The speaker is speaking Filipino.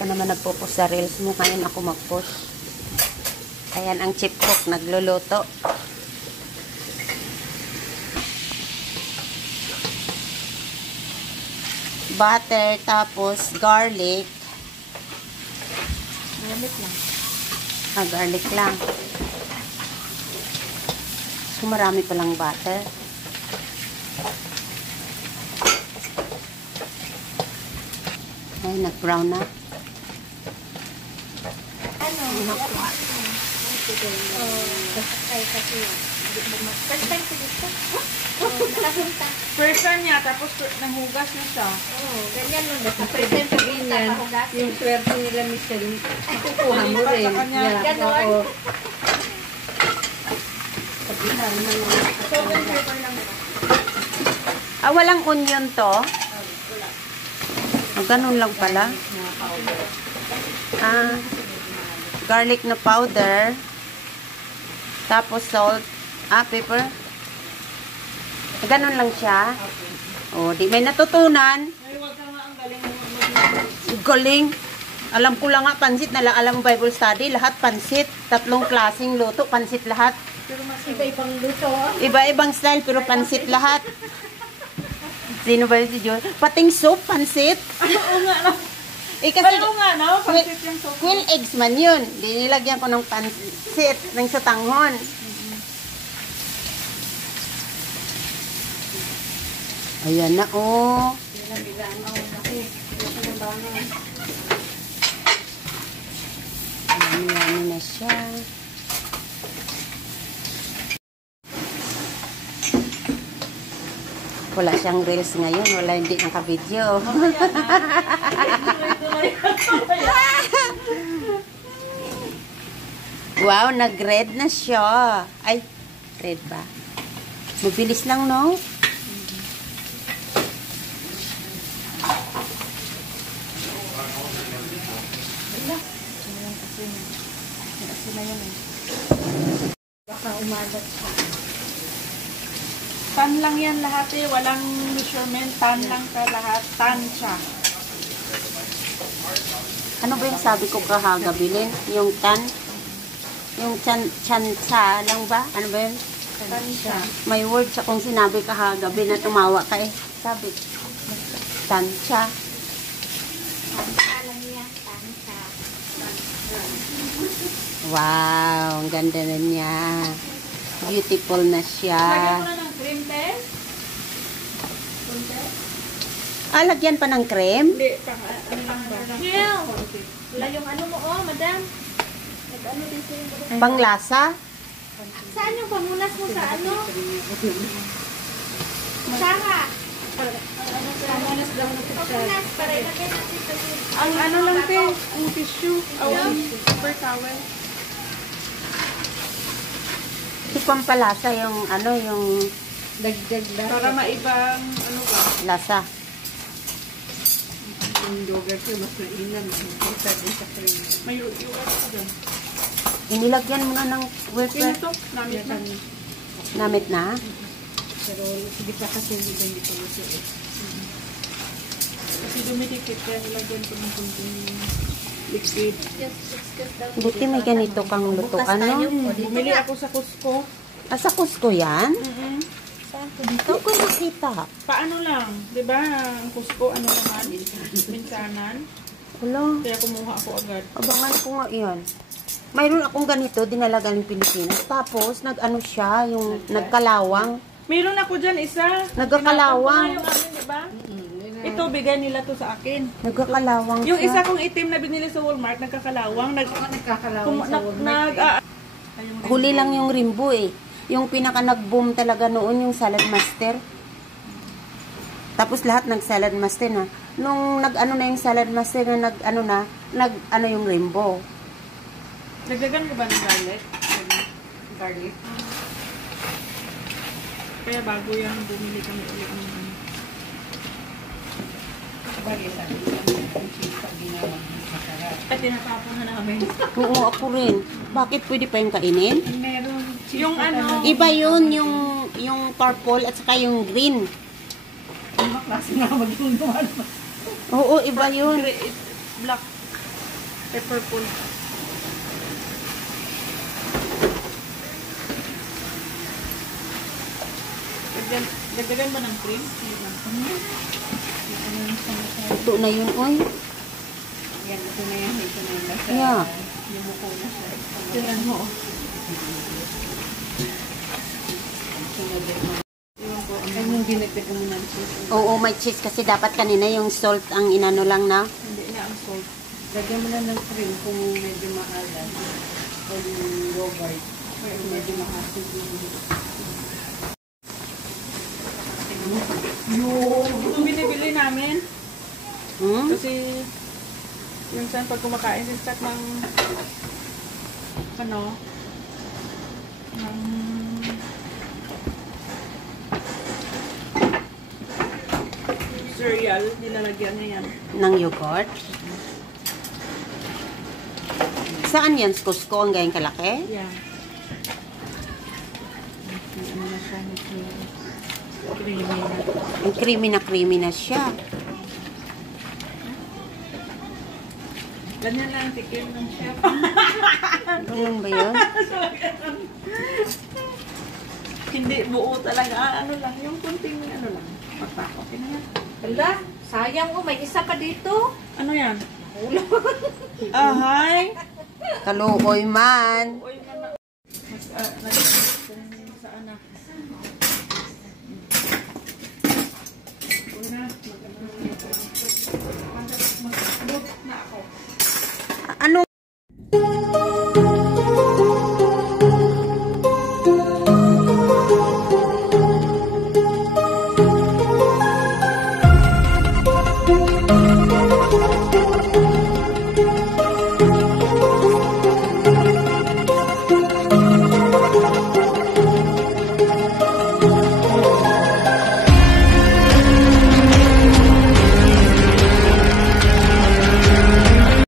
ka naman nagpo-post sa reels mo. Ngayon ako mag-post. Ayan ang chip cook nagluluto. Butter, tapos garlic. Garlic lang. Garlic lang. So, marami palang butter. Ay, nag-brown na. Ano? Ay, kasi first time ko dito. Nakapunta. First time niya, tapos nanghugas na siya. Oo, ganyan nun. First time ko dito. Yung swerte nila, Michelle, kukuha mo rin. Ganon. Walang onion to? Ganun lang pala. Garlic na powder. Tapos salt. Pepper. Ganun lang siya. Di may natutunan. Galing. Alam ko lang nga, pansit na lang. Alam mo, Bible study, lahat pansit. 3 klaseng luto, pansit lahat. Iba-ibang luto. Iba-ibang style, pero pansit lahat. Sino ba si Joy? Pating soup, pansit. Oo nga lang. Kasi, oo nga, no? Pansit yung soup. Quail eggs man yun. Dinilagyan ko ng pansit, ng satanghon. Ayan na, oh. Ayan na siya. Wala siyang reels ngayon. Wala, hindi naka-video. Wow, nag-red na siya. Ay, red ba? Mabilis lang, no? Baka umalat siya. Tan lang yan lahat eh. Walang measurement. Tan lang ka lahat. Tan siya. Ano ba yung sabi ko kahagabi, Lin? Yung tan? Yung chansa lang ba? Ano ba yun? Tan siya. May words akong sinabi kahagabi na tumawa ka eh. Sabi, tansya. Alam niya, tansa. Wow, ang ganda na niya. Beautiful na siya. Lagyan mo na ng cream, te? Lagyan pa ng cream? Hindi, ano lang ba? Jill! Wala yung ano mo, madam. Nag-ano dito yung... Panglasa? Saan yung pamunas mo sa ano? Sarah! Pamunas daw na Pamunas, para ilagay natin sa... Ang ano lang, te? Ang tissue. Paper towel. Ito pampalasa yung ano, yung dagdag na. Para maibang, ano ba? lasa. Yung yogurt ko, mas mainam. Isa din sa cream. May yogurt ko dyan. Inilagyan mo na ng Sino whipped. to? Namit na. Namit na? Pero hindi pa kasi hindi ko luto eh. Kasi dumidikit kaya nilagyan ko ng kunting liquid. Buti may ganito kang lutuan, no? Bumili ako sa Costco. Sa Costco yan? Saan ko Ito ko nakita. Paano lang? Diba? Ang Costco, ano naman? Minsanan. Wala. Kaya kumuha ako agad. Abangan ko nga yan. Mayroon akong ganito, dinala galing Pilipinas. Tapos, nag-ano siya, yung nagkalawang. Meron ako dyan isa. Nagkakalawang. Tinapon ko na yung amin, diba? Ito, bigay nila to sa akin. Nagkakalawang Yung siya. isa kong itim na binili sa Walmart, nagkakalawang. Nagkakalawang sa Walmart. Huli lang yung Rimbo eh. Yung pinaka nag-boom talaga noon, yung Salad Master. Tapos lahat nag-Salad Master na. Nung nag-ano na yung Salad Master na nag-ano yung Rimbo. Nagdagan ko ba ng garlic? Garlic. Kaya bago yan, bumili kami ulit ng ano. Bagay sabi ang cheese pag ginawa. Masarap. At tinatapon na namin. Oo, ako rin. Bakit pwede pa yung kainin? Meron cheese Yung ano, Iba yun, yung purple at saka yung green. Mga klase na maglunuan. Oo, iba yun. black. purple. Dagdagan ba ng cream? Ito na yun, oy. Yan, ito na yan. Ito na yan. Nasa, Yeah. yumuko na siya. Tingnan mo. Ay, yung dinagdagan mo ng cheese. Oo, may cheese kasi dapat kanina yung salt ang inano lang na. Hindi na ang salt. Lagyan mo na ng cream kung medyo maalat. O yung yogurt. Kung medyo maasin yung Yung binibili namin. Hmm? Kasi minsan pag kumakain si Stat ng ano ng cereal, nilalagyan niya yan. Ng yogurt. Saan yan? Cusco ang gayang kalaki? Yeah. ano na siya. Creamy. Ang creamy na siya. Ganyan lang tikim ng chef. Ganun ba yun? Hindi buo talaga. Ano lang, yung kunting ano lang. Mata. Okay na yan. Wala, sayang oh, may isa pa dito. Ano yan? Ahay! Kalukoy man. Uy, mana. Saan na? Uy na. Mag-load na ako.